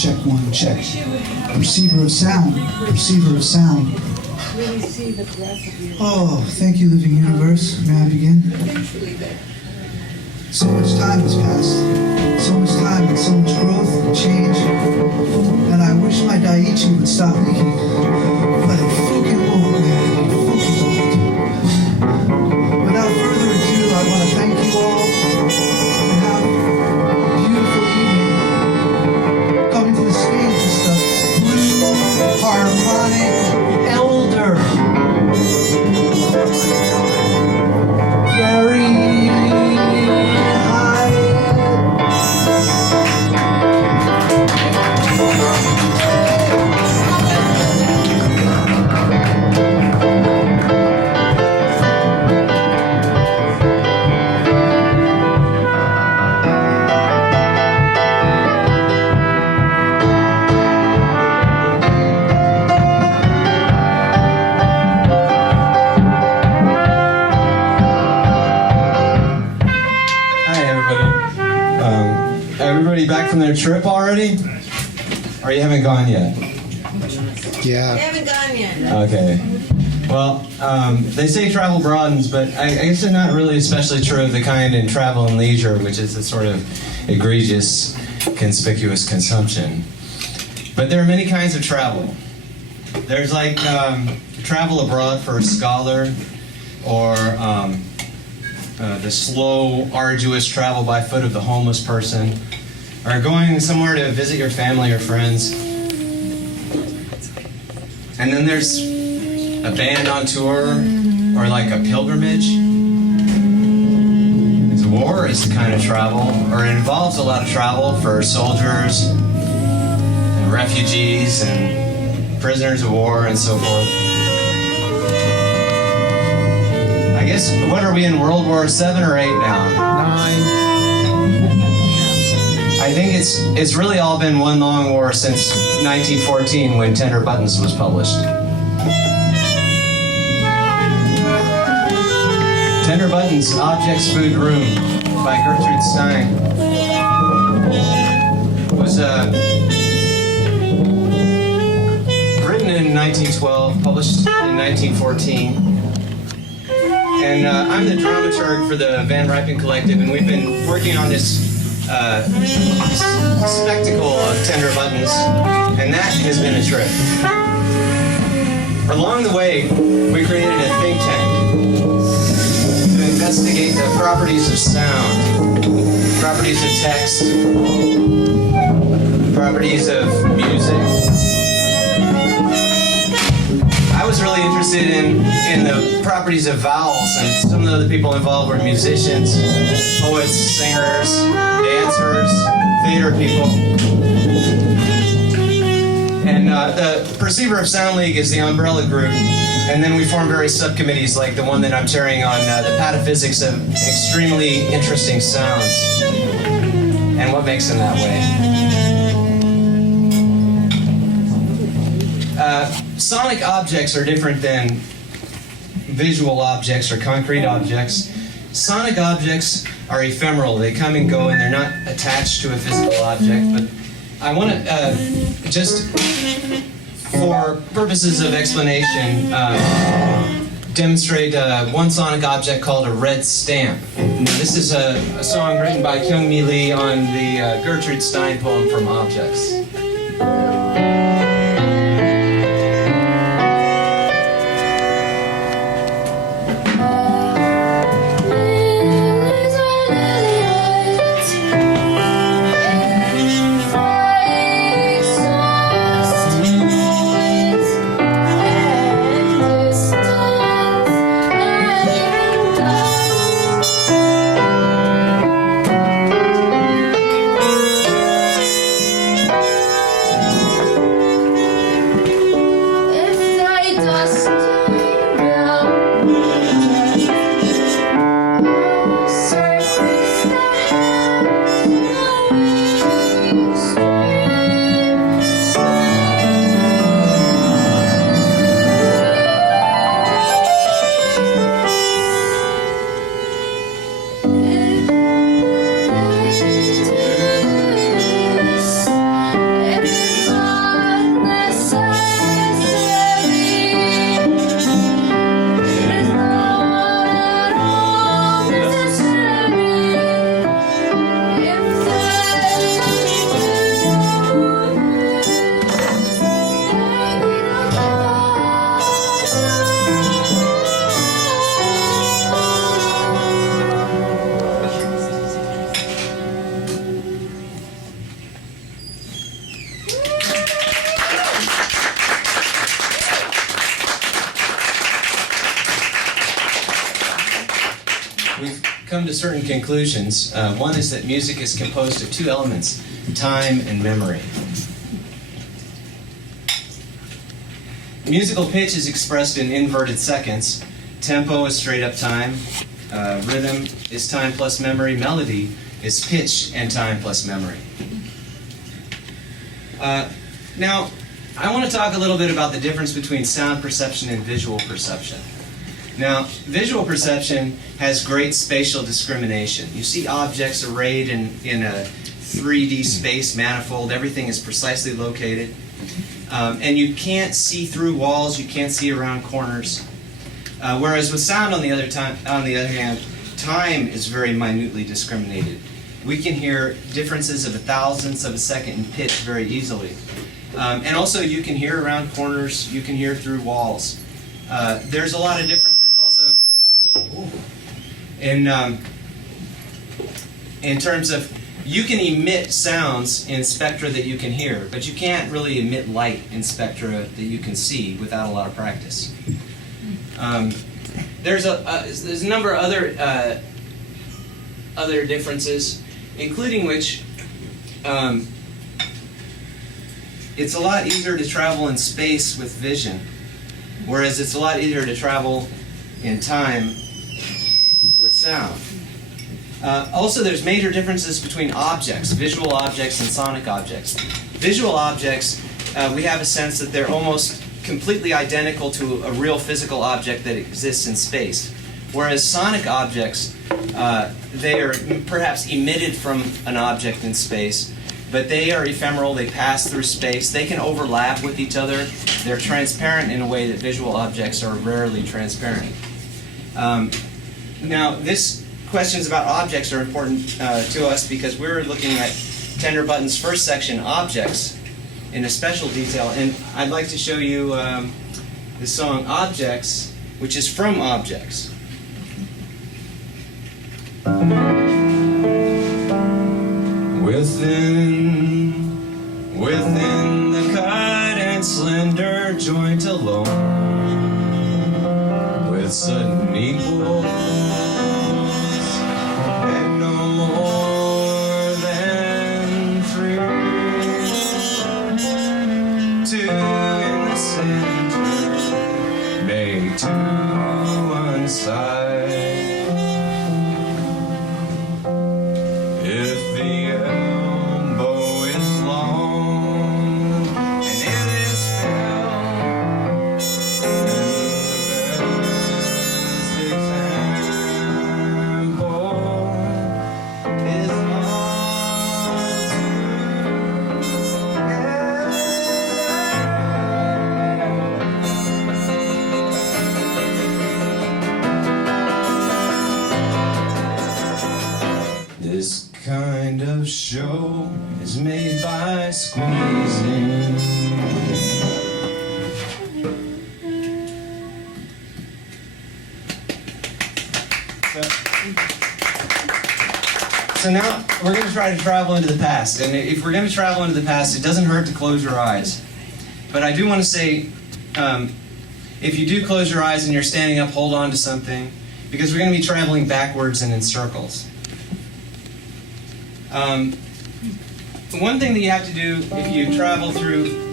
Check one, check. Receiver of sound, receiver of sound. Oh, thank you, living universe. May I begin? So much time has passed. So much time and so much growth and change. And I wish my Daiichi would stop leaking. But fucking old, man. Fucking old. Without further ado, I want to thank you all and have a beautiful evening. Coming to the stage is the blue harmonic elder, Gary Heidt. Everybody back from their trip already? Or you haven't gone yet? Yeah. We haven't gone yet. Okay. Well, they say travel broadens, but I guess it's not really especially true of the kind in travel and leisure, which is the sort of egregious, conspicuous consumption. But there are many kinds of travel. There's like travel abroad for a scholar, or the slow, arduous travel by foot of the homeless person, or going somewhere to visit your family or friends. And then there's a band on tour, or like a pilgrimage. War is the kind of travel, or it involves a lot of travel for soldiers, and refugees, and prisoners of war, and so forth. I guess, what are we in, World War 7 or 8 now? 9. I think it's really all been one long war since 1914 when Tender Buttons was published. Tender Buttons, Objects, Food, Room by Gertrude Stein was written in 1912, published in 1914. And I'm the dramaturg for the Reipen Collective, and we've been working on this spectacle of Tender Buttons, and that has been a trip. Along the way, we created a think tank to investigate the properties of sound, properties of text, properties of music. I was really interested in the properties of vowels, and some of the other people involved were musicians, poets, singers, dancers, theater people. And the Perceiver of Sound League is the umbrella group, and then we form various subcommittees like the one that I'm chairing on the pataphysics of extremely interesting sounds and what makes them that way. Sonic objects are different than visual objects or concrete objects. Sonic objects are ephemeral. They come and go, and they're not attached to a physical object. But I want to just, for purposes of explanation, demonstrate one sonic object called a red stamp. Now, this is a song written by Kyungmi Lee on the Gertrude Stein poem From Objects. come to certain conclusions. One is that music is composed of two elements, time and memory. Musical pitch is expressed in inverted seconds. Tempo is straight up time. Rhythm is time plus memory. Melody is pitch and time plus memory. Now, I want to talk a little bit about the difference between sound perception and visual perception. Now, visual perception has great spatial discrimination. You see objects arrayed in a 3D space manifold. Everything is precisely located. And you can't see through walls. You can't see around corners. Whereas with sound, on the other hand, time is very minutely discriminated. We can hear differences of a thousandth of a second in pitch very easily. And also you can hear around corners, you can hear through walls. There's a lot of differences also in terms of you can emit sounds in spectra that you can hear, but you can't really emit light in spectra that you can see without a lot of practice. There's a number of other differences, including which it's a lot easier to travel in space with vision, whereas it's a lot easier to travel in time with sound. Also, there's major differences between objects, visual objects and sonic objects. Visual objects, we have a sense that they're almost completely identical to a real physical object that exists in space. Whereas sonic objects, they are perhaps emitted from an object in space, but they are ephemeral, they pass through space, they can overlap with each other, they're transparent in a way that visual objects are rarely transparent. Now, this questions about objects are important to us because we're looking at Tender Button's first section, Objects, in a special detail, and I'd like to show you the song Objects, which is from Objects. Within the cut and slender joint alone, with sudden equals and no more than three, two in the center, make two one side. This kind of show is made by squeezing. So now we're going to try to travel into the past. And if we're going to travel into the past, it doesn't hurt to close your eyes. But I do want to say, if you do close your eyes and you're standing up, hold on to something, because we're going to be traveling backwards and in circles. One thing that you have to do if you travel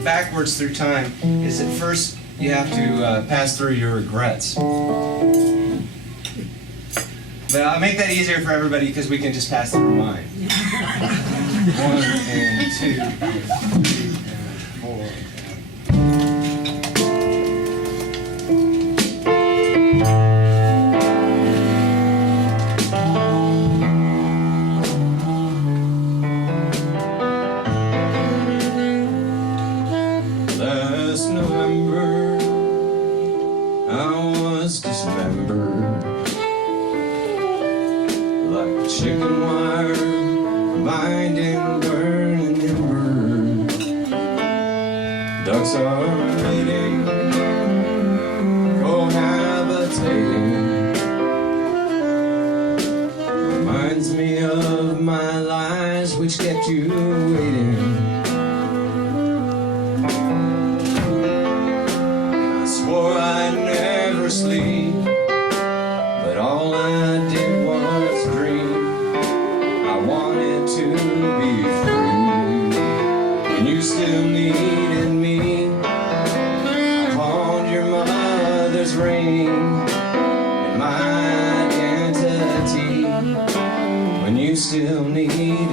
backwards through time is that first you have to pass through your regrets. But I'll make that easier for everybody because we can just pass through mine. 1 and 2 and 3 and 4. Last November, I was dismembered like chicken wire, binding, burning ember. Ducks are mating, cohabitating. Reminds me of my lies which kept you waiting. I swore I'd never sleep, but all I did was still needed me. I pawned your mother's ring and my identity when you still needed me.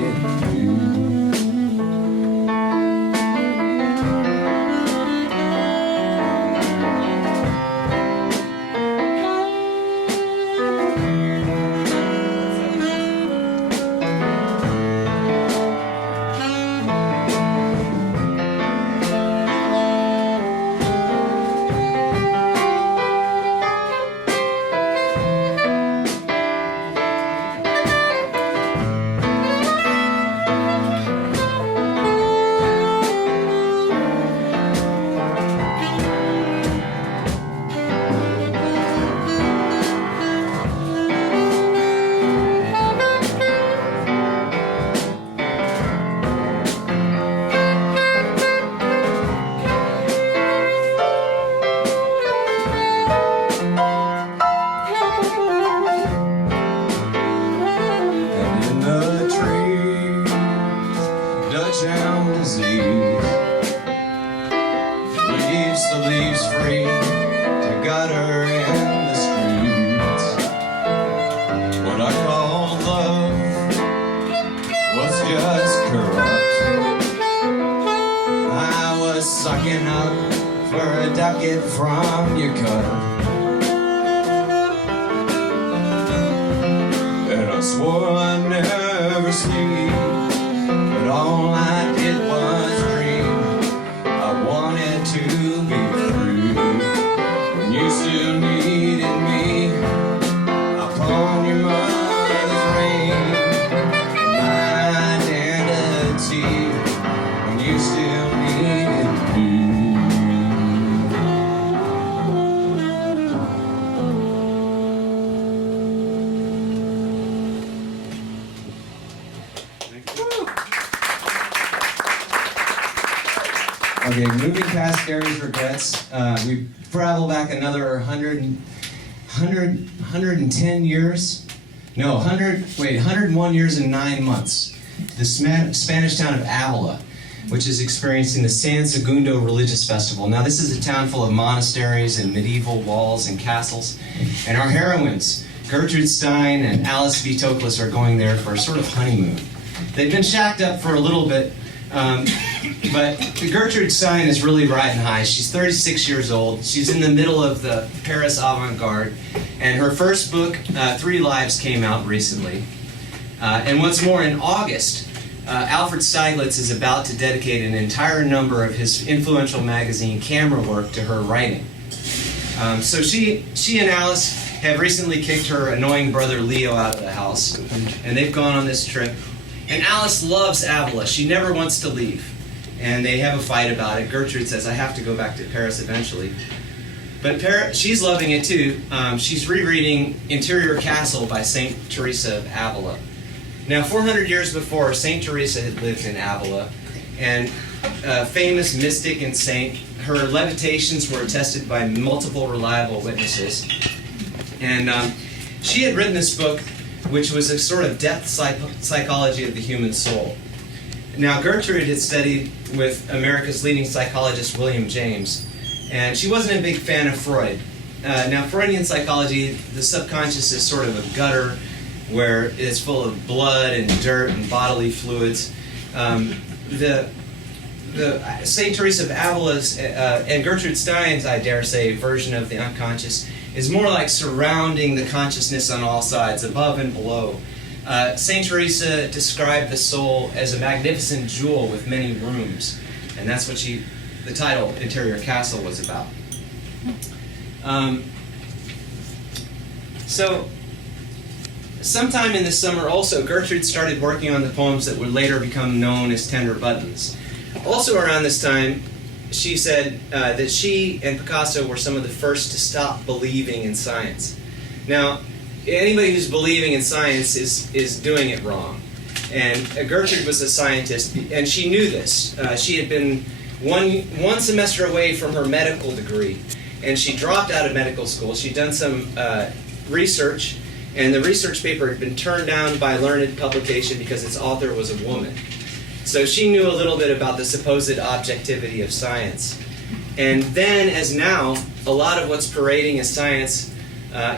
From your cutter, and I swore I'd never sleep, but all I did was dream. I wanted to be free when you still needed me. I pawned your mother's ring, my identity when you still needed me. Okay, moving past Gary's regrets, we travel back another 110 years? No, 101 years and 9 months. The Spanish town of Avila, which is experiencing the San Segundo Religious Festival. Now, this is a town full of monasteries and medieval walls and castles. And our heroines, Gertrude St and Alice Vitoklis, are going there for a sort of honeymoon. They've been shacked up for a little bit, but Gertrude St is really riding high. She's 36 years old. She's in the middle of the Paris avant-garde. And her first book, 3 Lives, came out recently. And what's more, in August, Alfred Stieglitz is about to dedicate an entire number of his influential magazine camera work to her writing. So she and Alice have recently kicked her annoying brother Leo out of the house, and they've gone on this trip. And Alice loves Avila. She never wants to leave. And they have a fight about it. Gertrude says, I have to go back to Paris eventually. But she's loving it too. She's rereading Interior Castle by St. Teresa of Avila. Now, 400 years before, St. Teresa had lived in Avila, and a famous mystic and saint. Her levitations were attested by multiple reliable witnesses. And she had written this book, which was a sort of depth psychology of the human soul. Now, Gertrude had studied with America's leading psychologist, William James, and she wasn't a big fan of Freud. Now, Freudian psychology, the subconscious is sort of a gutter where it's full of blood and dirt and bodily fluids. The St. Teresa of Avila's and Gertrude Stein's, I dare say, version of the unconscious is more like surrounding the consciousness on all sides, above and below. St. Teresa described the soul as a magnificent jewel with many rooms, and that's what the title Interior Castle was about. So, sometime in the summer also, Gertrude started working on the poems that would later become known as Tender Buttons. Also around this time, she said that she and Picasso were some of the first to stop believing in science. Now, anybody who's believing in science is doing it wrong. And Gertrude was a scientist, and she knew this. She had been one semester away from her medical degree, and she dropped out of medical school. She'd done some research, and the research paper had been turned down by Learned Publication because its author was a woman. So she knew a little bit about the supposed objectivity of science. And then, as now, a lot of what's parading as science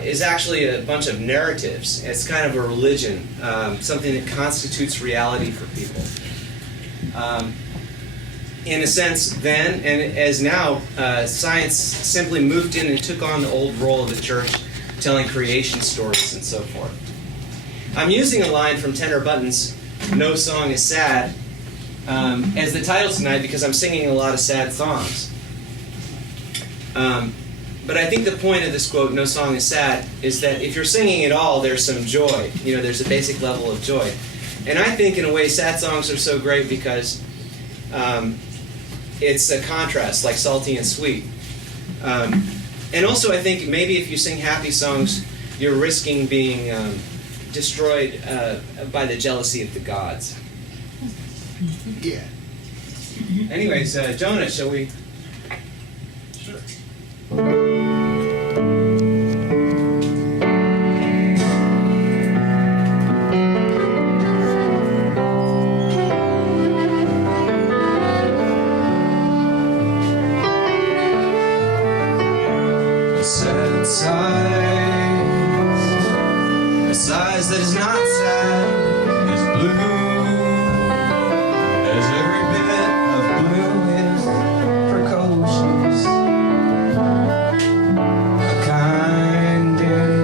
is actually a bunch of narratives. It's kind of a religion, something that constitutes reality for people. In a sense, then, and as now, science simply moved in and took on the old role of the church, telling creation stories and so forth. I'm using a line from Tenor Button's No Song is Sad as the title tonight because I'm singing a lot of sad songs. But I think the point of this quote, No Song is Sad, is that if you're singing at all, there's some joy. You know, there's a basic level of joy. And I think, in a way, sad songs are so great because it's a contrast, like salty and sweet. And also, I think maybe if you sing happy songs, you're risking being destroyed by the jealousy of the gods. Yeah. Anyways, Jonah, shall we? Sure. Sad sighs, a sighs that is not sad, is blue, as every bit of blue is precocious, a kind and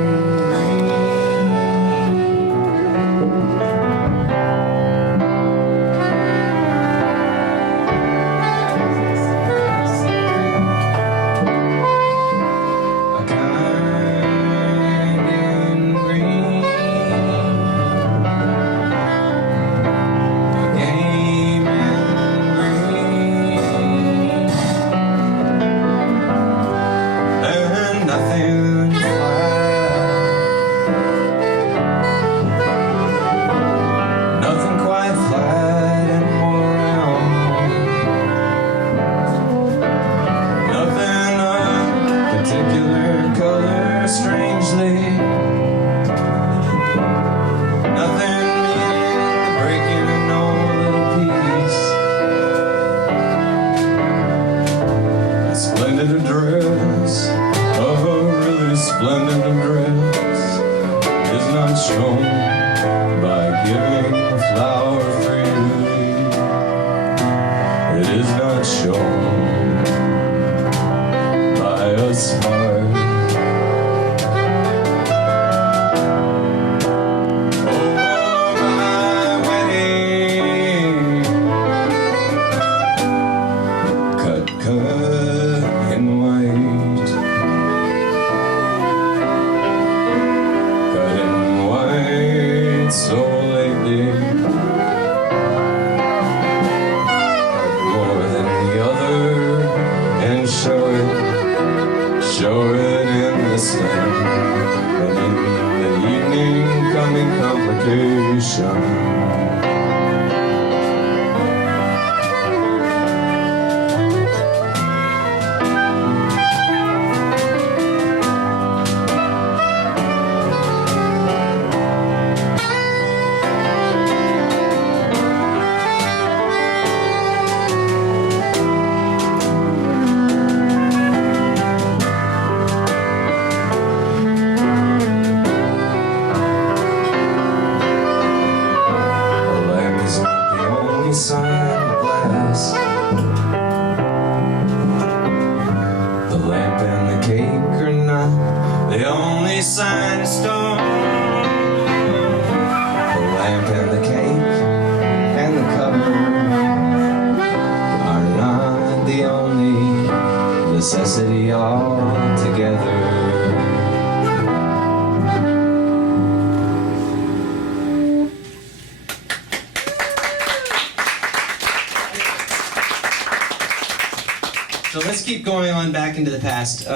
So let's keep going on back into the past.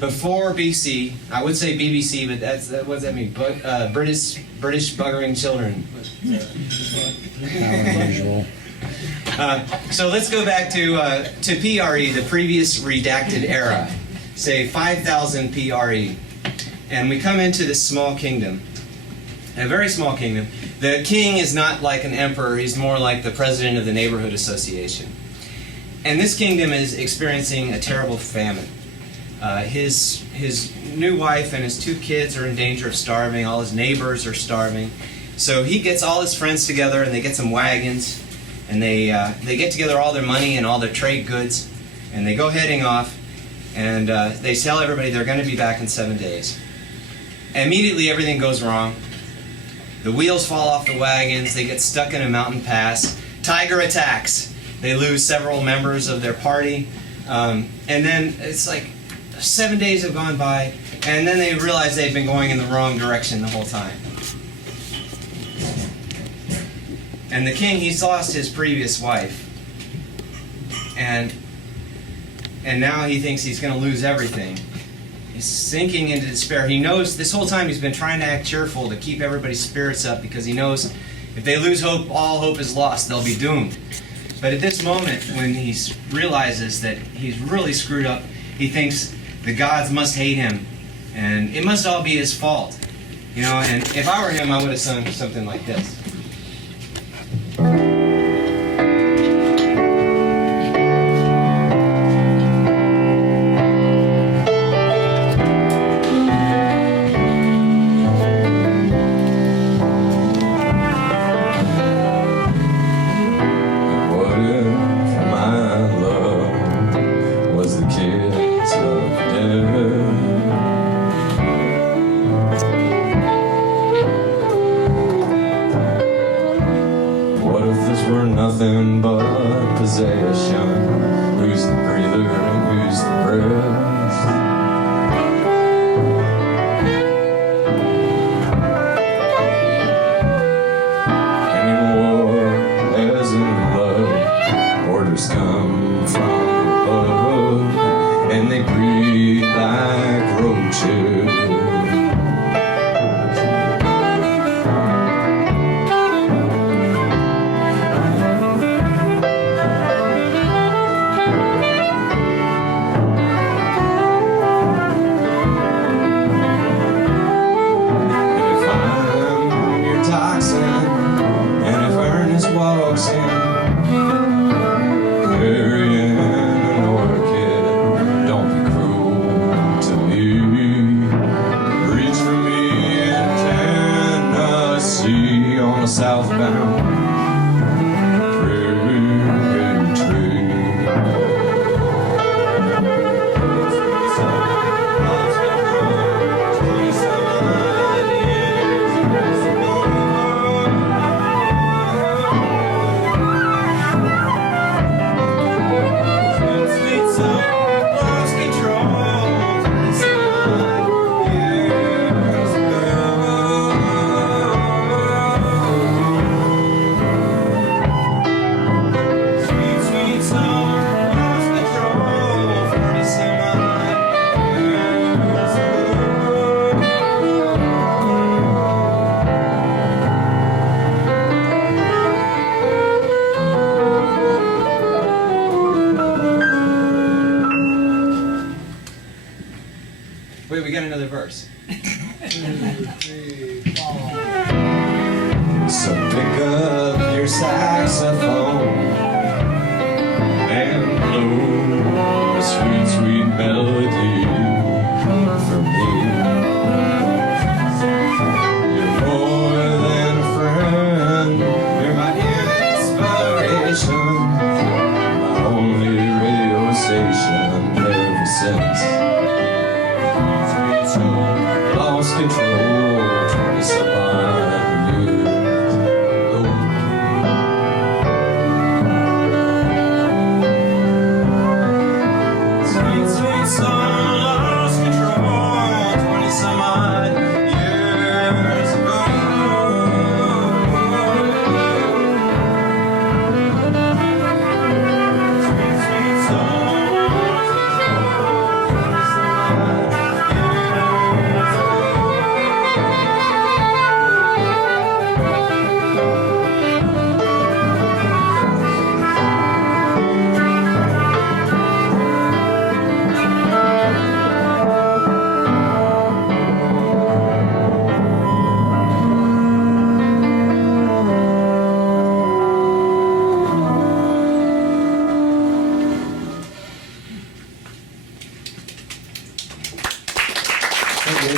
Before BC, I would say BBC, but what does that mean? British buggering children. So let's go back to PRE, the previous redacted era. Say 5,000 PRE, and we come into this small kingdom. A very small kingdom. The king is not like an emperor, he's more like the president of the neighborhood association. And this kingdom is experiencing a terrible famine. His new wife and his 2 kids are in danger of starving. All his neighbors are starving. So he gets all his friends together and they get some wagons and they get together all their money and all their trade goods and they go heading off and they tell everybody they're going to be back in 7 days. Immediately everything goes wrong. The wheels fall off the wagons. They get stuck in a mountain pass. Tiger attacks. They lose several members of their party. And then it's like 7 days have gone by, and then they realize they've been going in the wrong direction the whole time. And the king, he's lost his previous wife. And now he thinks he's going to lose everything. He's sinking into despair. He knows this whole time he's been trying to act cheerful to keep everybody's spirits up because he knows if they lose hope, all hope is lost. They'll be doomed. But at this moment, when he realizes that he's really screwed up, he thinks the gods must hate him, and it must all be his fault. You know, and if I were him, I would have sung something like this. Nothing but possession. Who's the breather and who's the breath? And in war, as in love, orders come from above, and they breathe like roaches. Walks in, carrying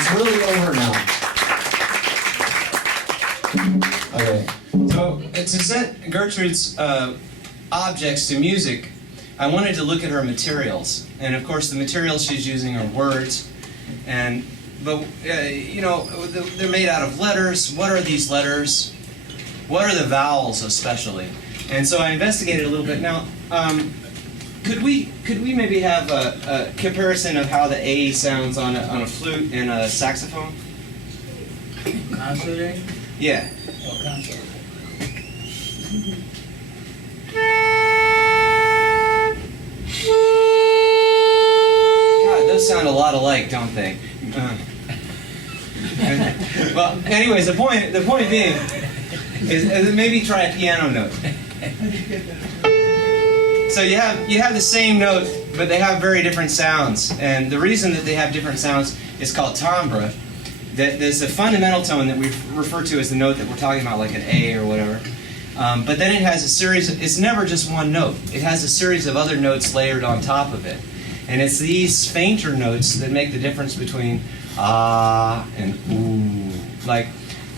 It's really over now. Okay. So to set Gertrude's objects to music, I wanted to look at her materials, and of course the materials she's using are words, but you know, they're made out of letters. What are these letters? What are the vowels especially? And so I investigated a little bit. Now, could we maybe have a comparison of how the A sounds on a flute and a saxophone? Consort A? Yeah. Or consort? God, those sound a lot alike, don't they? Well, anyways, the point being is maybe try a piano note. So you have the same note, but they have very different sounds, and the reason that they have different sounds is called timbre. That there's a fundamental tone that we refer to as the note that we're talking about, like an A or whatever. But then it has a series. It's never just one note. It has a series of other notes layered on top of it, and it's these fainter notes that make the difference between ah and ooh. Like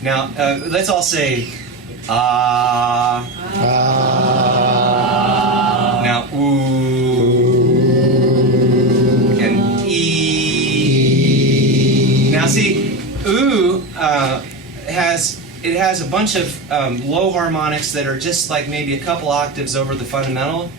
now, let's all say ah. Now ooh and e. Now see, ooh has a bunch of low harmonics that are just like maybe a couple octaves over the fundamental,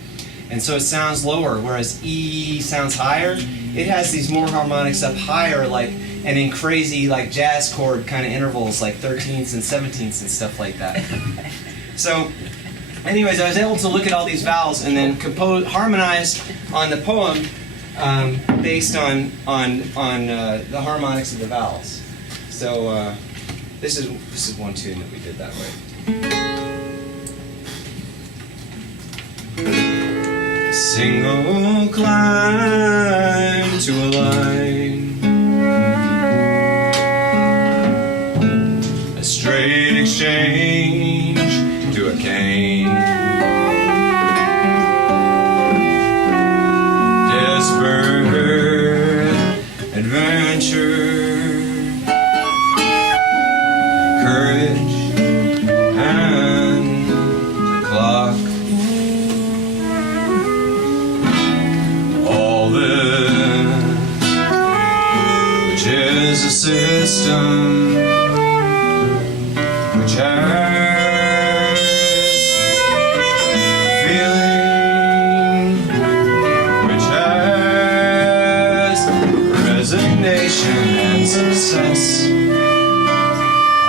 and so it sounds lower, whereas E sounds higher. It has these more harmonics up higher, like, and in crazy like jazz chord kind of intervals, like 13ths and 17ths and stuff like that. So anyways, I was able to look at all these vowels and then harmonized on the poem based on the harmonics of the vowels. So this is one tune that we did that way. Single climb to a line, a straight exchange to a cane, desperate adventure, courage and the clock. All this, which is a system which has feeling, which has resignation and success.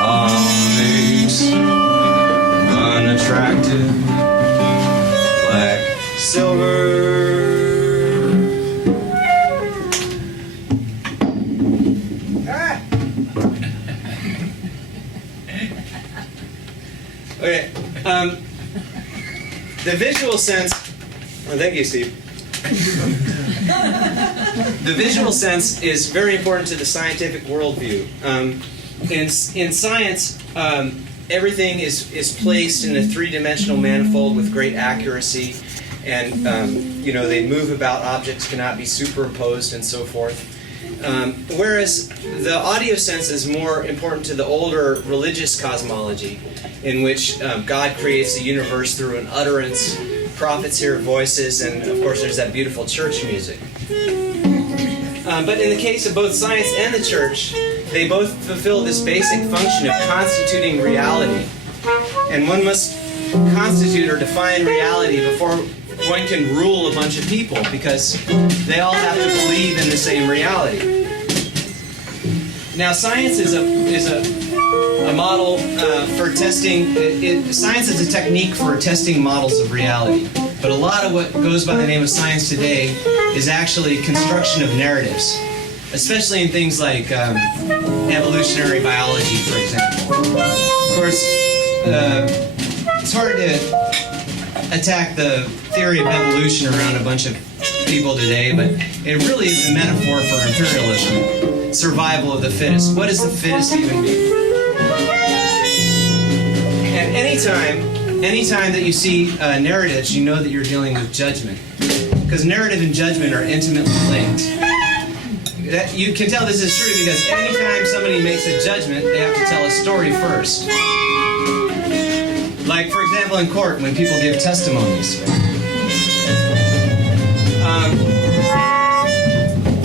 All makes unattractive, black, silver. Okay, the visual sense. Oh, thank you, Steve. The visual sense is very important to the scientific worldview. In science, everything is placed in a three-dimensional manifold with great accuracy, and you know, they move about. Objects cannot be superimposed, and so forth. Whereas the audio sense is more important to the older religious cosmology, in which God creates the universe through an utterance, prophets hear voices, and of course there's that beautiful church music. But in the case of both science and the church, they both fulfill this basic function of constituting reality. And one must constitute or define reality before one can rule a bunch of people, because they all have to believe in the same reality. Now, science is a model for testing. Science is a technique for testing models of reality. But a lot of what goes by the name of science today is actually construction of narratives, especially in things like evolutionary biology, for example. Of course, it's hard to attack the theory of evolution around a bunch of people today, but it really is a metaphor for imperialism, survival of the fittest. What does the fittest even mean? And anytime that you see narratives, you know that you're dealing with judgment, because narrative and judgment are intimately linked. that you can tell this is true because anytime somebody makes a judgment, they have to tell a story first. Like, for example, in court, when people give testimonies.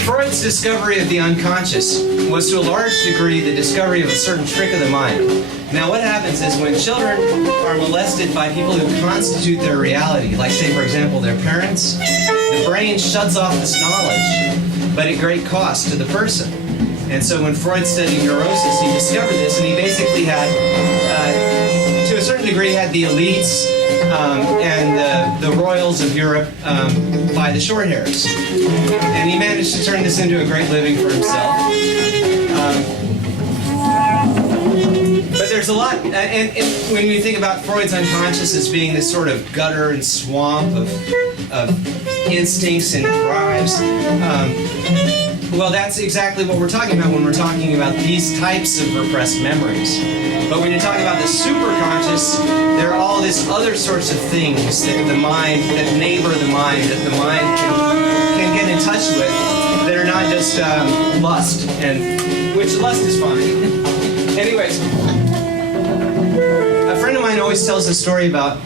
Freud's discovery of the unconscious was to a large degree the discovery of a certain trick of the mind. Now what happens is when children are molested by people who constitute their reality, like say for example their parents, the brain shuts off this knowledge, but at great cost to the person. And so when Freud studied neurosis, he discovered this, and he basically had, to a certain degree, had the elites and the royals of Europe by the short hairs. And he managed to turn this into a great living for himself. But there's a lot, and when you think about Freud's unconscious as being this sort of gutter and swamp of instincts and drives, well, that's exactly what we're talking about when we're talking about these types of repressed memories. But when you're talking about the superconscious, there are all these other sorts of things that the mind, that neighbor the mind, that the mind can get in touch with, that are not just lust, and which lust is fine. Anyways, a friend of mine always tells a story about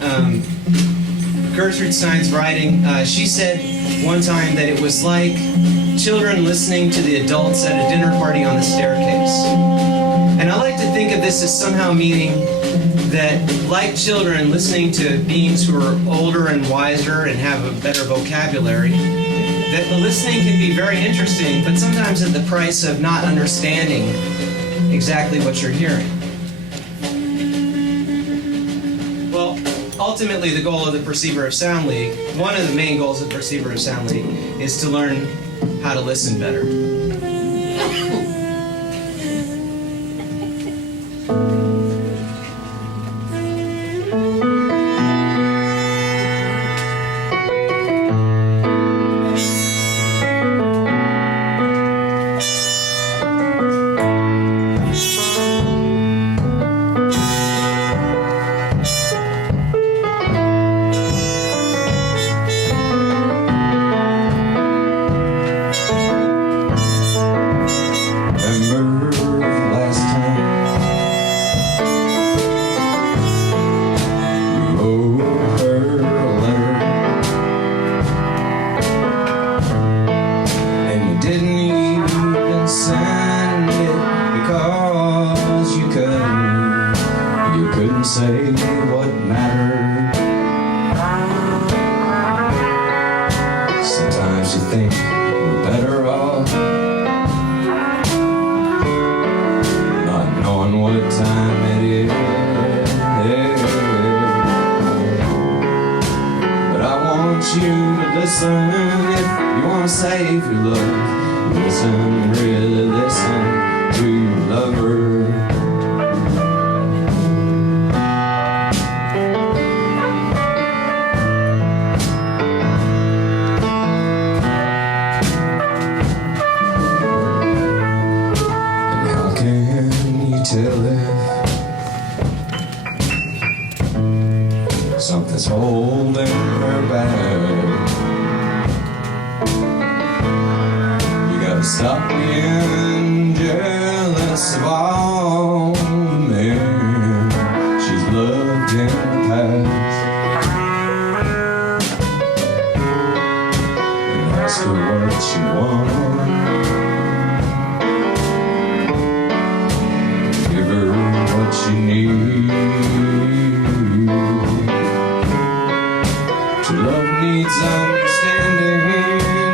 Gertrude Stein's writing. She said one time that it was like children listening to the adults at a dinner party on the staircase. And I like to think of this as somehow meaning that, like children listening to beings who are older and wiser and have a better vocabulary, that the listening can be very interesting, but sometimes at the price of not understanding exactly what you're hearing. Well, ultimately the goal of the Perceiver of Sound League, one of the main goals of the Perceiver of Sound League, is to learn how to listen better. Something's holding her back. You gotta stop being jealous of all the men she's loved in the past, and ask her what she wants. Give her what she needs. Love needs understanding.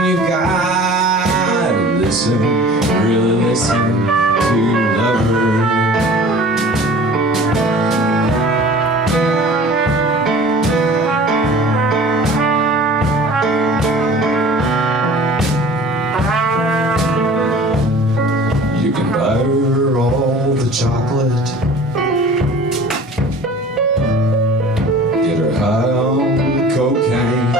You gotta listen, really listen to love her. You can buy her all the chocolate, get her high on cocaine,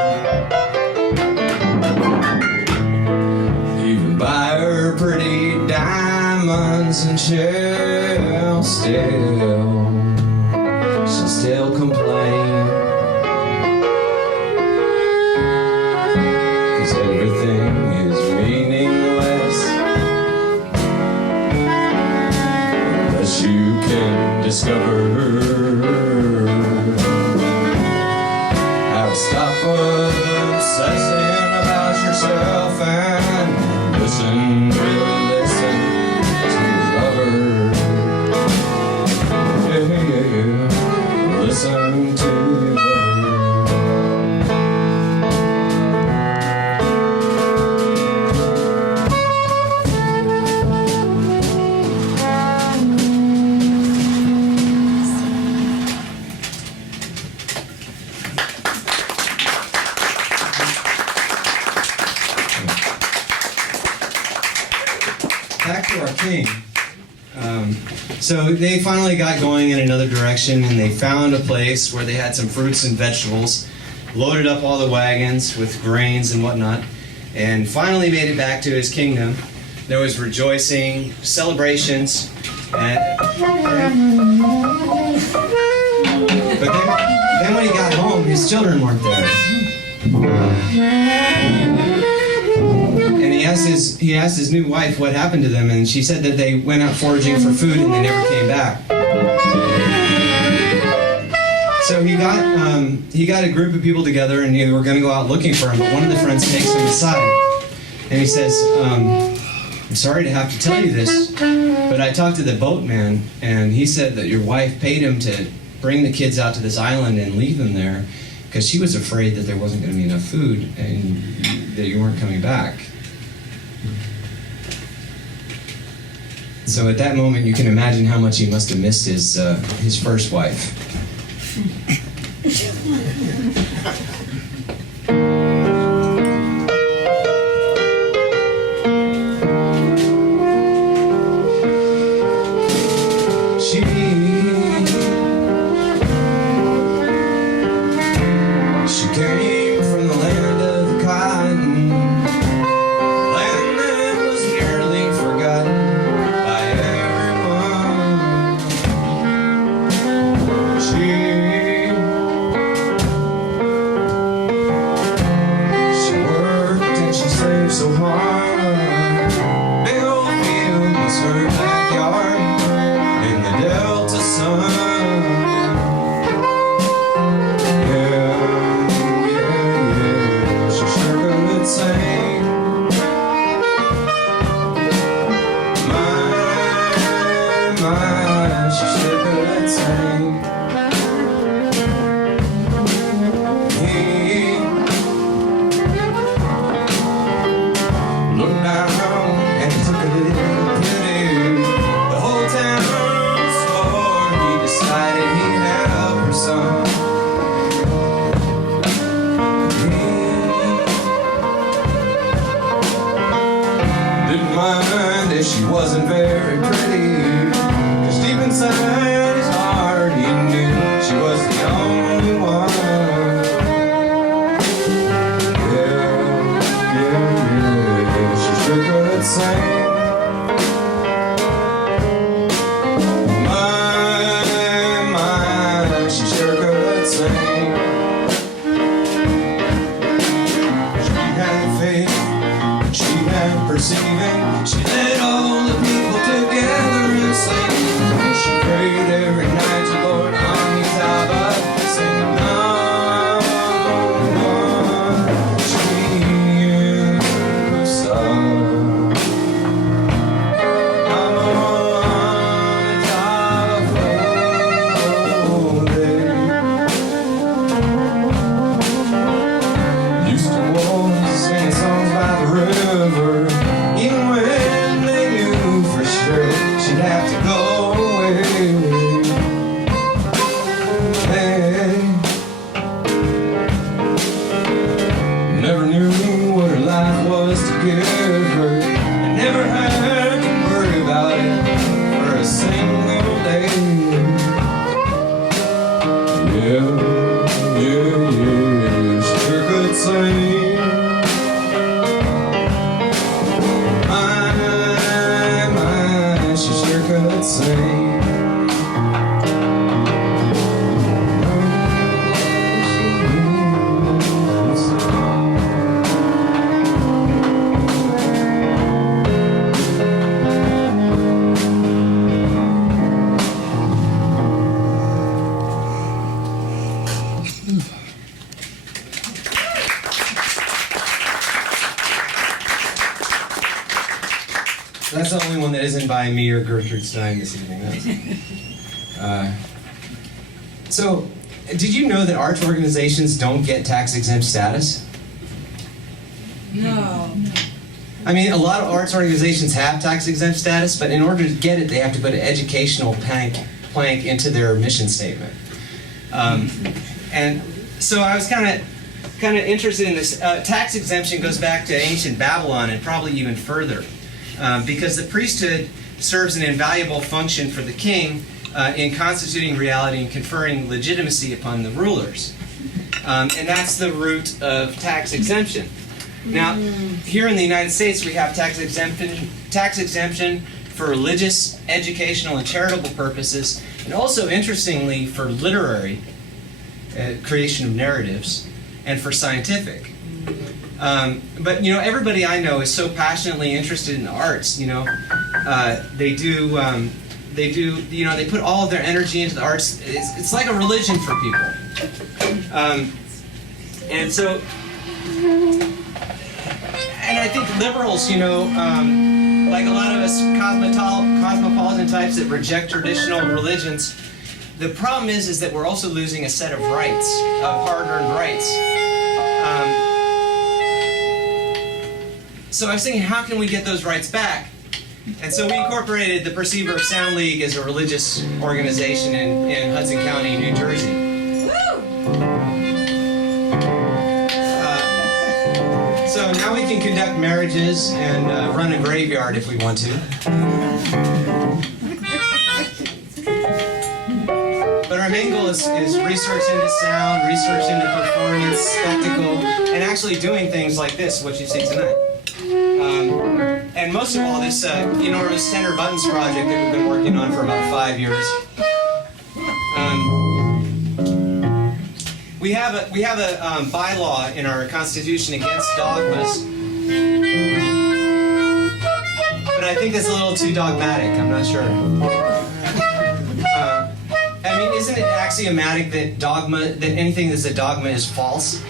even buy her pretty diamonds, and she'll still complain, 'cause everything is meaningless yourself and listen, really listen to your lover. Yeah, yeah, yeah. Listen to your lover. Back to our king. So they finally got going in another direction, and they found a place where they had some fruits and vegetables, loaded up all the wagons with grains and whatnot, and finally made it back to his kingdom. There was rejoicing, celebrations, and but then when he got home, his children weren't there. And he asked his new wife what happened to them, and she said that they went out foraging for food and they never came back. So he got a group of people together, and they were going to go out looking for him. But one of the friends takes him aside, and he says, "I'm sorry to have to tell you this, but I talked to the boatman, and he said that your wife paid him to bring the kids out to this island and leave them there, because she was afraid that there wasn't going to be enough food and that you weren't coming back." So at that moment, you can imagine how much he must have missed his first wife. She came from the land of cotton, land that was nearly forgotten by everyone. She worked and she saved so hard. Big old field was her backyard in the Delta sun. She wasn't very pretty, 'cause deep inside his heart he knew she was the only one. Yeah, she sure could sing. My, she sure could sing. She had faith, she had perceiving. She led all the people together and sang. And she prayed every night to Lord on his Abba, singing, used to walk singing songs by the river, even when they knew for sure she'd have to go away. Hey, never knew what her life was to give her, and never had to worry about it for a single day. Yeah, she sure could sing. She sure could sing. That's the only one that isn't by me or Gertrude Stein this evening. So, did you know that arts organizations don't get tax-exempt status? No. I mean, a lot of arts organizations have tax-exempt status, but in order to get it, they have to put an educational plank into their mission statement. And so I was kind of interested in this. Tax exemption goes back to ancient Babylon and probably even further, because the priesthood serves an invaluable function for the king in constituting reality and conferring legitimacy upon the rulers. And that's the root of tax exemption. Now, here in the United States, we have tax exemption for religious, educational, and charitable purposes, and also, interestingly, for literary creation of narratives, and for scientific. But you know, everybody I know is so passionately interested in the arts. You know, they put all of their energy into the arts. It's like a religion for people. And so, and I think liberals, you know, like a lot of us cosmopolitan types that reject traditional religions, the problem is that we're also losing a set of rights, hard-earned rights. So I was thinking, how can we get those rights back? And so we incorporated the Perceiver of Sound League as a religious organization in Hudson County, New Jersey. So now we can conduct marriages and run a graveyard if we want to. But our main goal is research into sound, research into performance, spectacle, and actually doing things like this, what you see tonight. And most of all, this enormous Tender Buttons project that we've been working on for about 5 years. We have a bylaw in our Constitution against dogmas, but I think that's a little too dogmatic. I'm not sure. I mean, isn't it axiomatic that anything that's a dogma is false?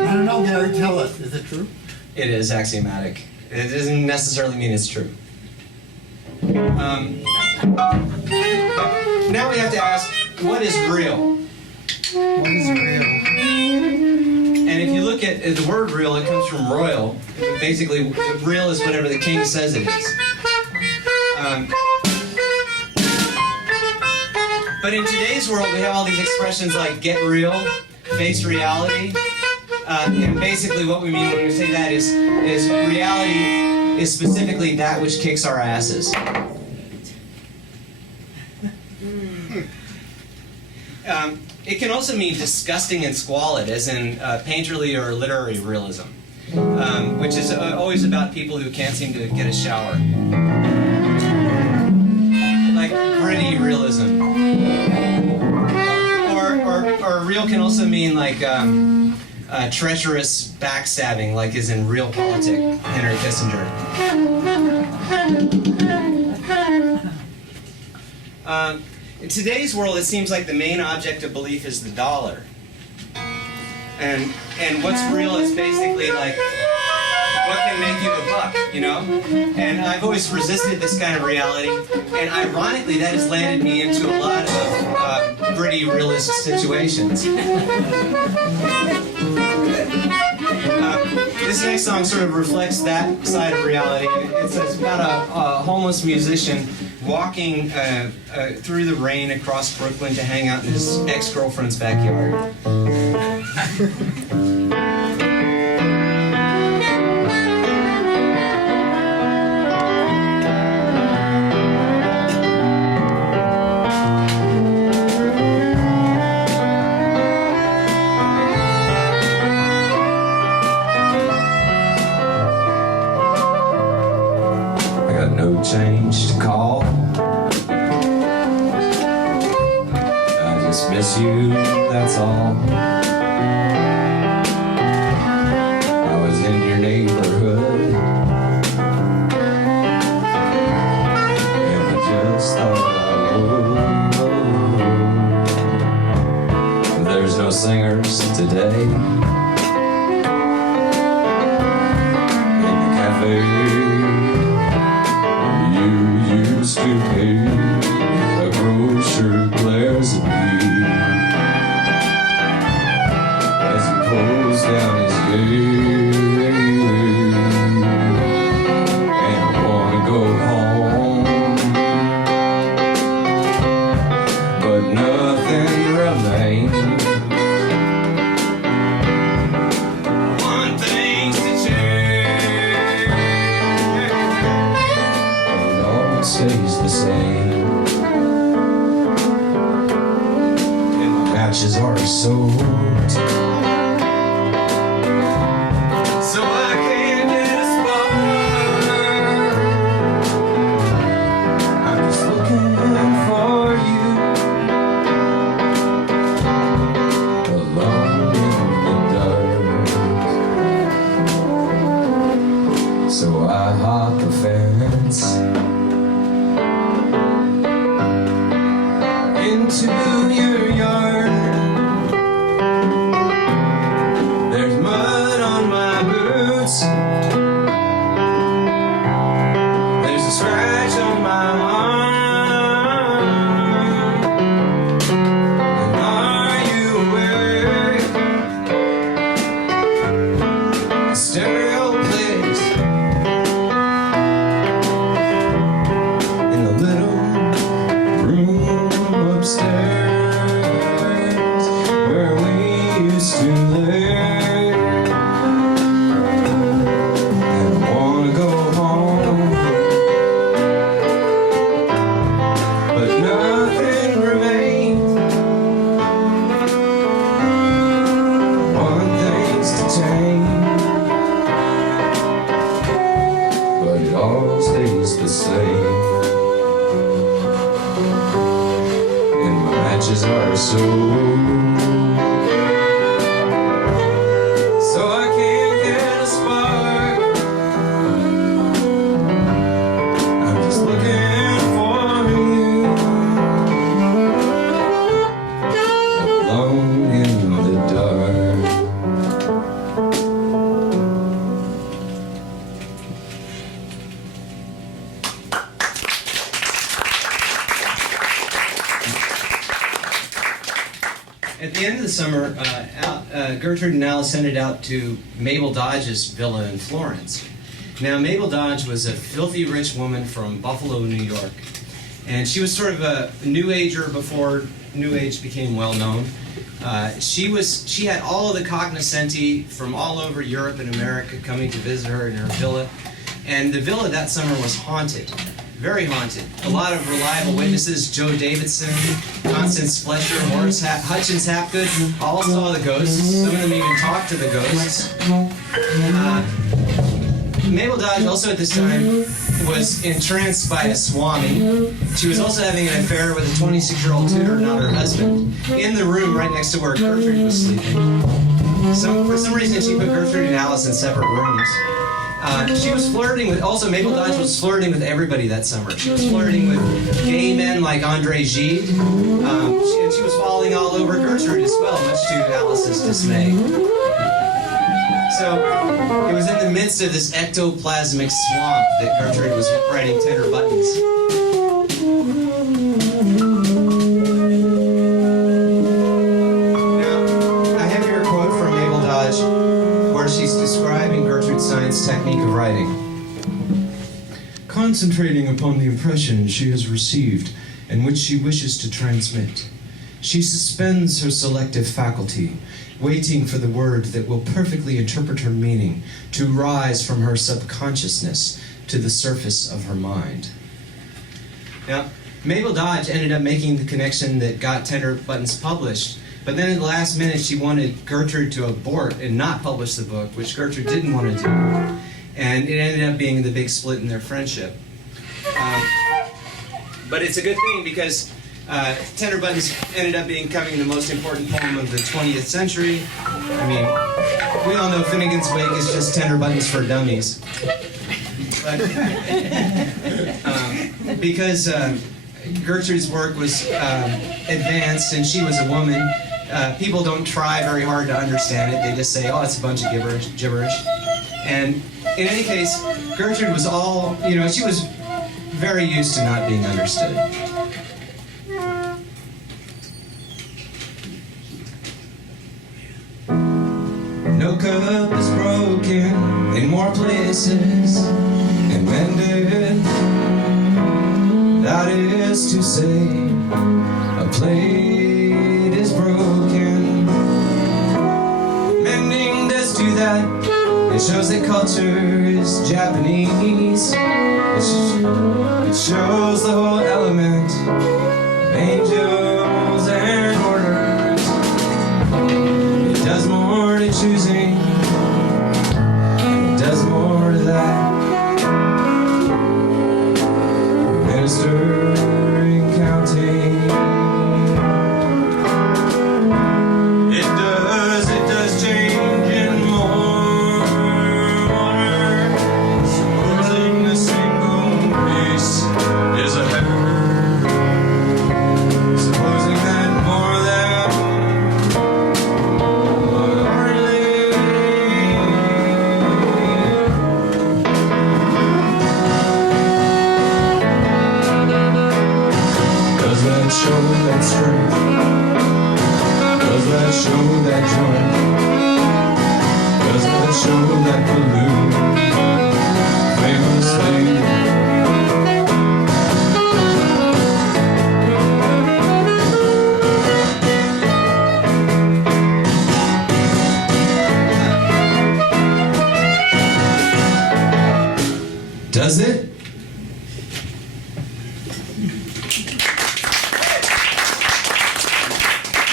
I don't know, Gary, tell us, is it true? It is axiomatic. It doesn't necessarily mean it's true. Now we have to ask, what is real? What is real? And if you look at the word real, it comes from royal. Basically, real is whatever the king says it is. But in today's world, we have all these expressions like get real, face reality. And basically what we mean when we say that is reality is specifically that which kicks our asses. It can also mean disgusting and squalid, as in painterly or literary realism, which is always about people who can't seem to get a shower. Like gritty realism. Or real can also mean like treacherous backstabbing, like is in Realpolitik, Henry Kissinger. In today's world, it seems like the main object of belief is the dollar. And what's real is basically like what can make you a buck, you know? And I've always resisted this kind of reality. And ironically, that has landed me into a lot of gritty, realist situations. This next song sort of reflects that side of reality. It's about a homeless musician walking through the rain across Brooklyn to hang out in his ex-girlfriend's backyard. I got no change to call. I just miss you, that's all. I was in your neighborhood, and I just thought I would. There's no singers today. way you used to pay. A grocer glares at me as he pulls down his gate. And I wanna go home, but nothing remains. Stays the same, and my matches are soaked, so I can't get a spark. I'm just looking for you, alone in the dark. So I hop the fence into your yard. There's mud on my boots. There's a scratch on my arm. And are you aware? A stereo plays in the little room upstairs where we used to live. And I wanna go home, but nothing remains. Want things to change, but it all stays the same. Matches are so I can't get a spark. I'm just looking for you, alone in the dark. At the end of the summer, Gertrude and Alice headed out to Mabel Dodge's villa in Florence. Now, Mabel Dodge was a filthy rich woman from Buffalo, New York. And she was sort of a New Ager before New Age became well known. She had all of the cognoscenti from all over Europe and America coming to visit her in her villa. And the villa that summer was haunted. Very haunted. A lot of reliable witnesses, Joe Davidson, Constance Fletcher, Horace Hutchins Hapgood, all saw the ghosts. Some of them even talked to the ghosts. Mabel Dodge also at this time was entranced by a swami. She was also having an affair with a 26-year-old tutor, not her husband, in the room right next to where Gertrude was sleeping. For some reason she put Gertrude and Alice in separate rooms. She was flirting with, also Mabel Dodge was flirting with everybody that summer. She was flirting with gay men like Andre Gide. She was falling all over Gertrude as well, much to Alice's dismay. So it was in the midst of this ectoplasmic swamp that Gertrude was writing Tender Buttons. Now, I have here a quote from Mabel Dodge where she's describing Gertrude's science technique of writing. Concentrating upon the impression she has received and which she wishes to transmit, she suspends her selective faculty, waiting for the word that will perfectly interpret her meaning to rise from her subconsciousness to the surface of her mind. Now, Mabel Dodge ended up making the connection that got Tender Buttons published, but then at the last minute she wanted Gertrude to abort and not publish the book, which Gertrude didn't want to do. And it ended up being the big split in their friendship. But it's a good thing because Tender Buttons ended up becoming the most important poem of the 20th century. I mean, we all know Finnegan's Wake is just Tender Buttons for dummies. But because Gertrude's work was advanced and she was a woman, people don't try very hard to understand it. They just say, oh, it's a bunch of gibberish. And in any case, Gertrude was she was very used to not being understood. No cup is broken in more places and mended. That is to say, a plate is broken. Mending does do that. It shows that culture is Japanese. It shows the whole element of angels and orders. It does more to choosing, and it does more to that. Ministering, counting. It does change in more water. Supposing the single piece is a hair. Supposing that more than hardly. Does that show that strength? Does that show that joy? Does that show that balloon? Famously. Does it?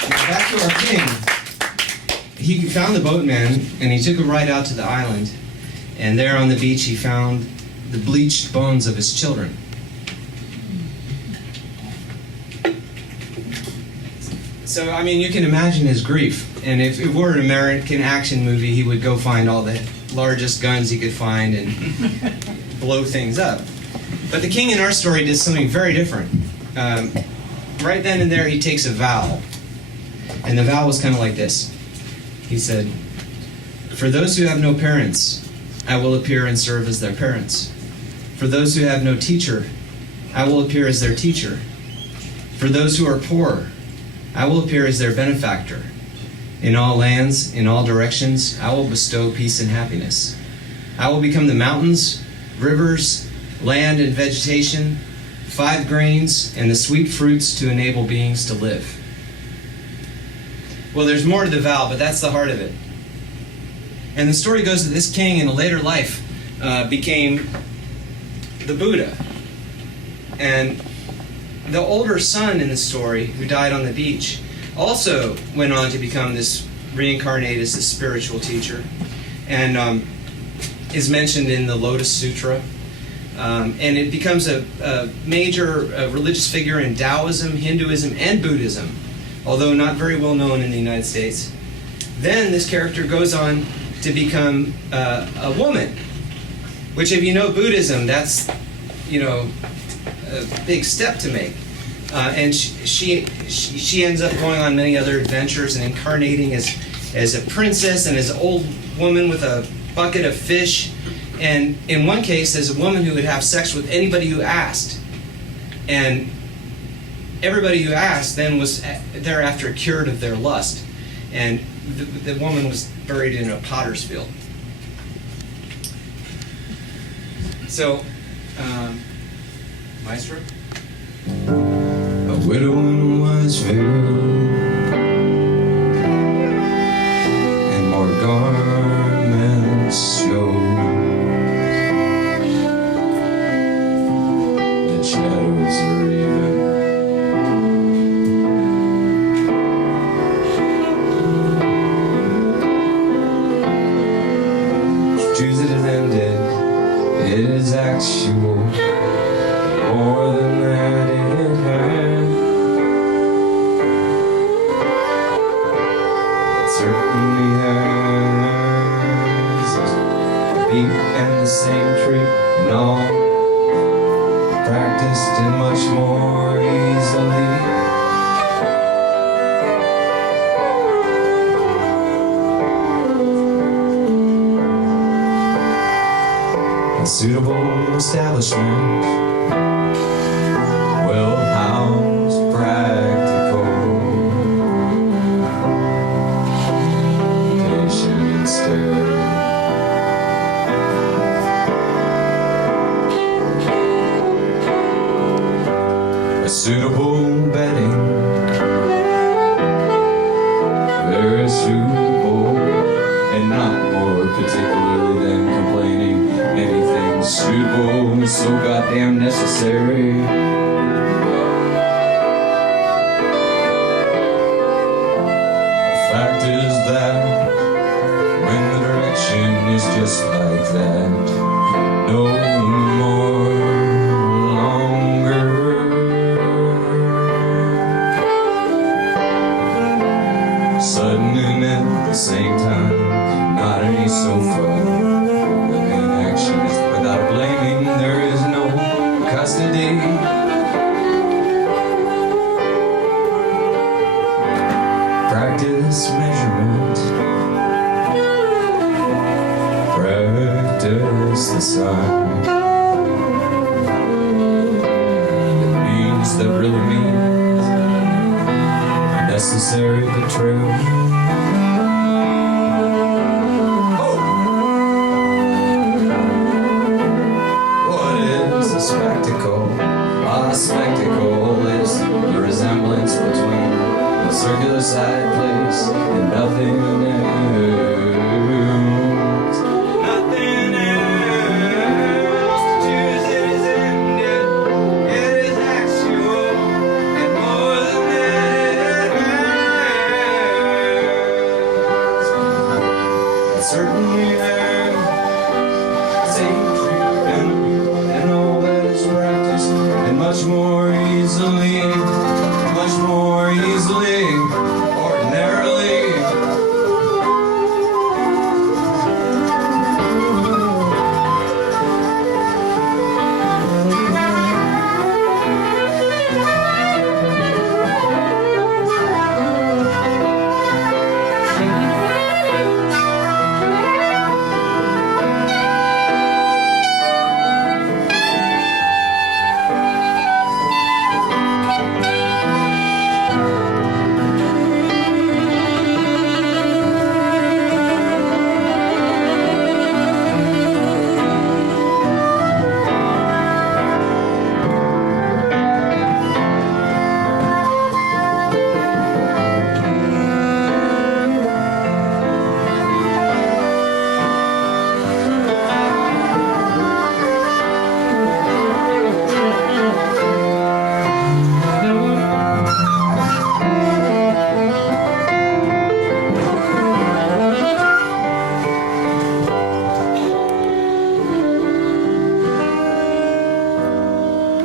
Back to our king. He found the boatman and he took him right out to the island. And there on the beach he found the bleached bones of his children. So, I mean, you can imagine his grief. And if it were an American action movie, he would go find all the largest guns he could find and blow things up. But the king in our story did something very different. Right then and there, he takes a vow. And the vow was kind of like this. He said, "For those who have no parents, I will appear and serve as their parents. For those who have no teacher, I will appear as their teacher. For those who are poor, I will appear as their benefactor. In all lands, in all directions, I will bestow peace and happiness. I will become the mountains, rivers, land and vegetation, 5 grains, and the sweet fruits to enable beings to live." Well, there's more to the vow, but that's the heart of it. And the story goes that this king in a later life became the Buddha. And the older son in the story, who died on the beach, also went on to become this reincarnate as a spiritual teacher, and is mentioned in the Lotus Sutra. And it becomes a major religious figure in Taoism, Hinduism, and Buddhism, although not very well known in the United States. Then this character goes on to become a woman, which, if you know Buddhism, that's, a big step to make. And she ends up going on many other adventures and incarnating as a princess and as an old woman with a bucket of fish. And in one case, as a woman who would have sex with anybody who asked. And everybody who asked then was thereafter cured of their lust. And the woman was buried in a potter's field. So, Maestro? A widow in a wise field, and more garments show. The shadows are even. Choose it as ended. It is actual. More than that it had. It certainly has. The beat and the same tree and all. Practiced and much more easily. suitable establishment, well-housed, practical, patient instead. A suitable bedding, very suitable, and not more particularly than complaining. Anything suitable is so goddamn necessary. The fact is that when the direction is just like that, no more longer. Sudden and at the same time, not any sofa. The main action is without blaming, there is no custody. Practice measurement, practice the sign. It means that really means necessary but true. What is a spectacle? A spectacle is the resemblance between the circular side place and nothing else. Nothing else. To choose it is ended. It is actual and more than that. Certainly same treatment and all that is practiced, and much more easily, ordinarily.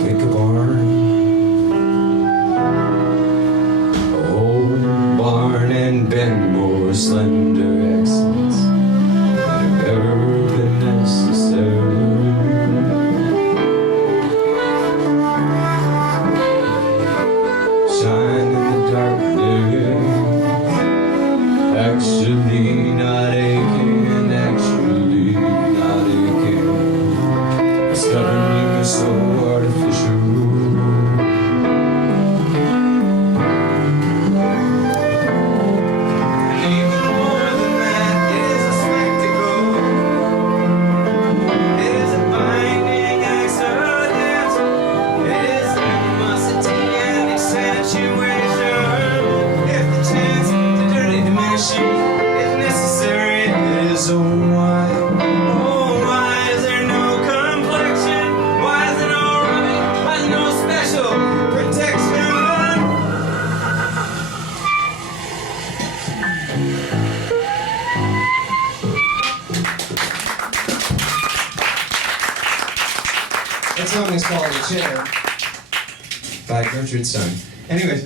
Pick a barn, old barn, and bend more slender accents than have ever been necessary. Shine in the darkness, actually not aching, actually not aching. Stubbornly so artificial. And even more than that, it is a spectacle. It is a binding accident. It is animosity and accentuation. If the chance to dirty diminishing, if necessary, it is a why. Oh, why is there no complexion? Why is it all right? Why is no special protection? That song is called The Chair by Gertrude St. Anyways,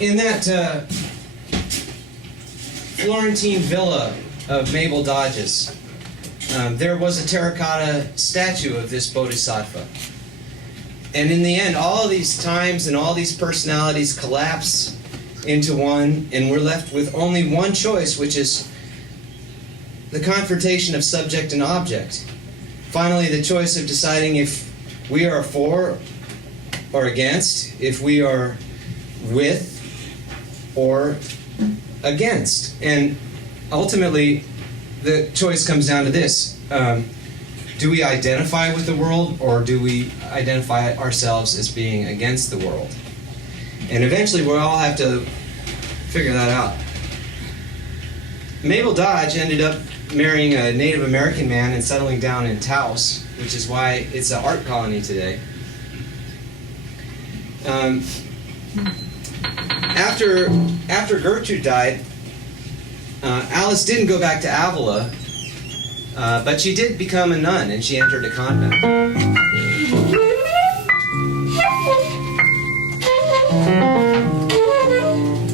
in that Florentine villa of Mabel Dodge's, there was a terracotta statue of this bodhisattva. And in the end, all these times and all these personalities collapse into one, and we're left with only one choice, which is the confrontation of subject and object. Finally, the choice of deciding if we are for or against, if we are with or against. And ultimately, the choice comes down to this. Do we identify with the world, or do we identify ourselves as being against the world? And eventually we'll all have to figure that out. Mabel Dodge ended up marrying a Native American man and settling down in Taos, which is why it's an art colony today. After Gertrude died, Alice didn't go back to Avila, but she did become a nun, and she entered a convent.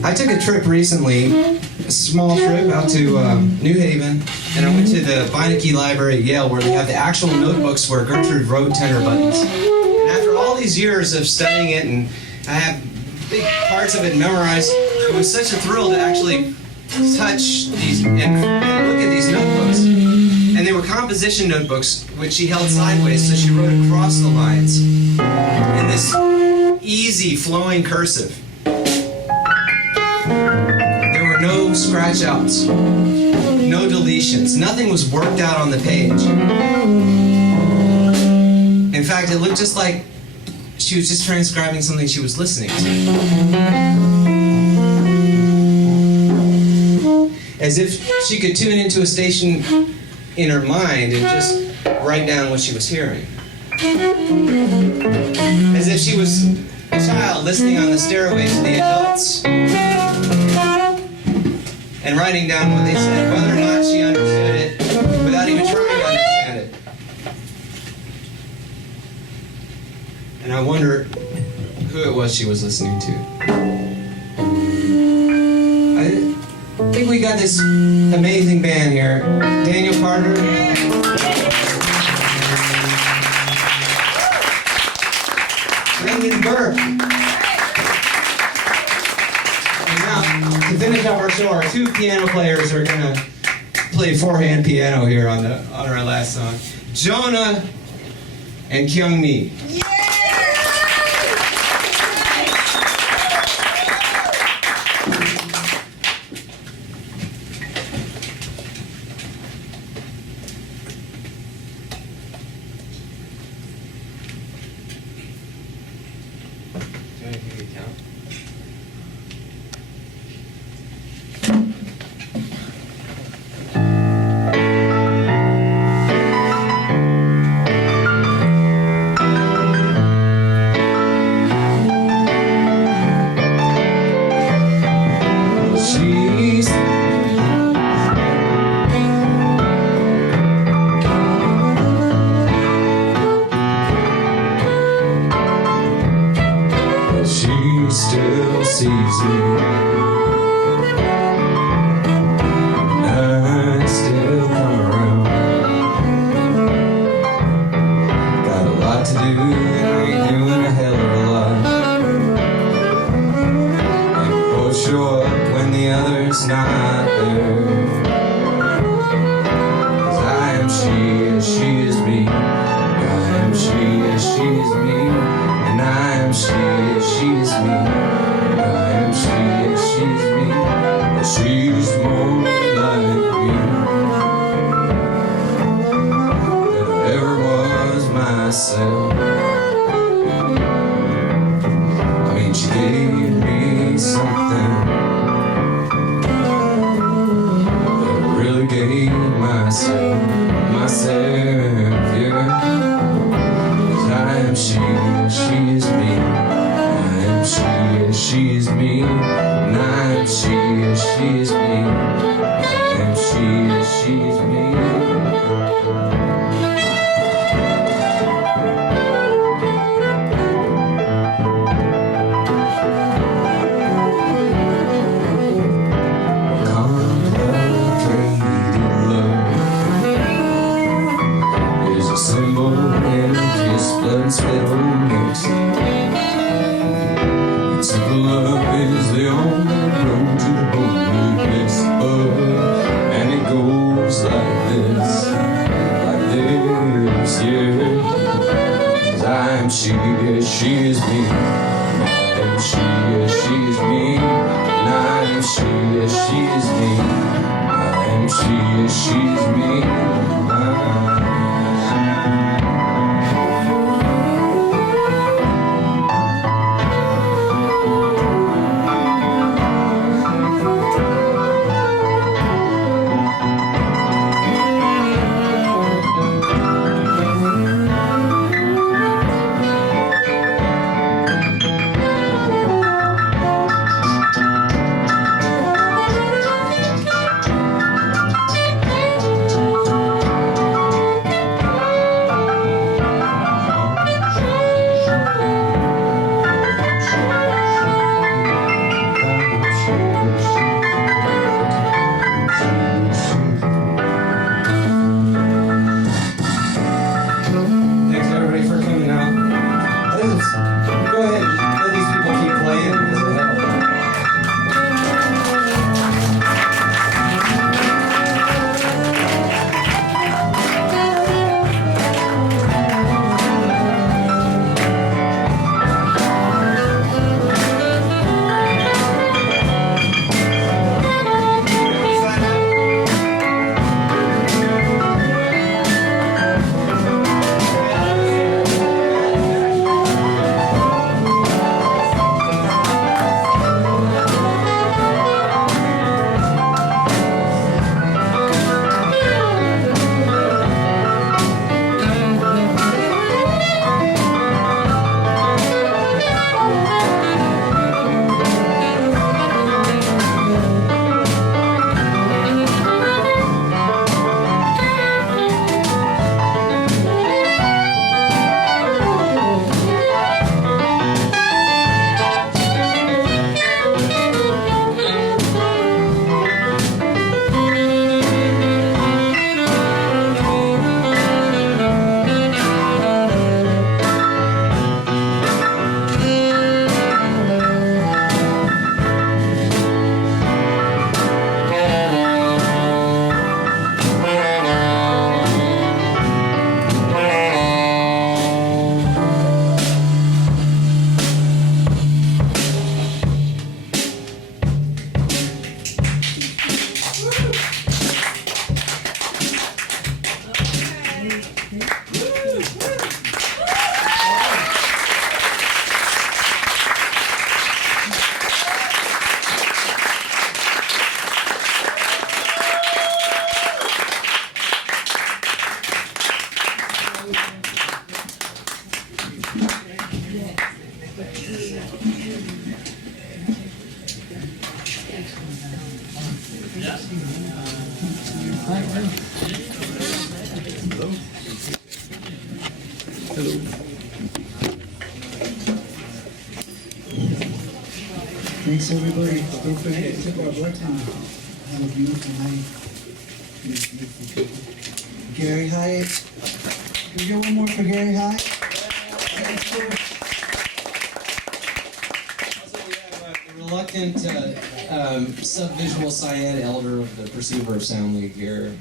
I took a trip recently, a small trip out to New Haven, and I went to the Beinecke Library at Yale, where they have the actual notebooks where Gertrude wrote tenor buttons. And after all these years of studying it, and I have big parts of it memorized, it was such a thrill to actually touch these and look at these notebooks. And they were composition notebooks, which she held sideways, so she wrote across the lines in this easy, flowing cursive. There were no scratch outs, no deletions, nothing was worked out on the page. In fact, it looked just like she was just transcribing something she was listening to. As if she could tune into a station in her mind and just write down what she was hearing. As if she was a child listening on the stairway to the adults and writing down what they said, whether or not she understood it, without even trying to understand it. And I wonder who it was she was listening to. I think we got this amazing band here. Daniel Carter. Brendan Burke. And now, to finish up our show, our two piano players are going to play four-hand piano here on our last song. Jonah and Kyungmi. She is me, I am she. she is me. I am she, yes, she is me. And I am she, yes, she is me. I am she, yes, she is me. Thanks everybody for coming out. Go ahead, let these people keep playing. Thanks everybody. Don't forget to tip our bartender. Have a beautiful night. Beautiful people. Gary Heidt. Can we get one more for Gary Heidt? The reluctant subvisual syad elder of the Perceiver of Sound League here.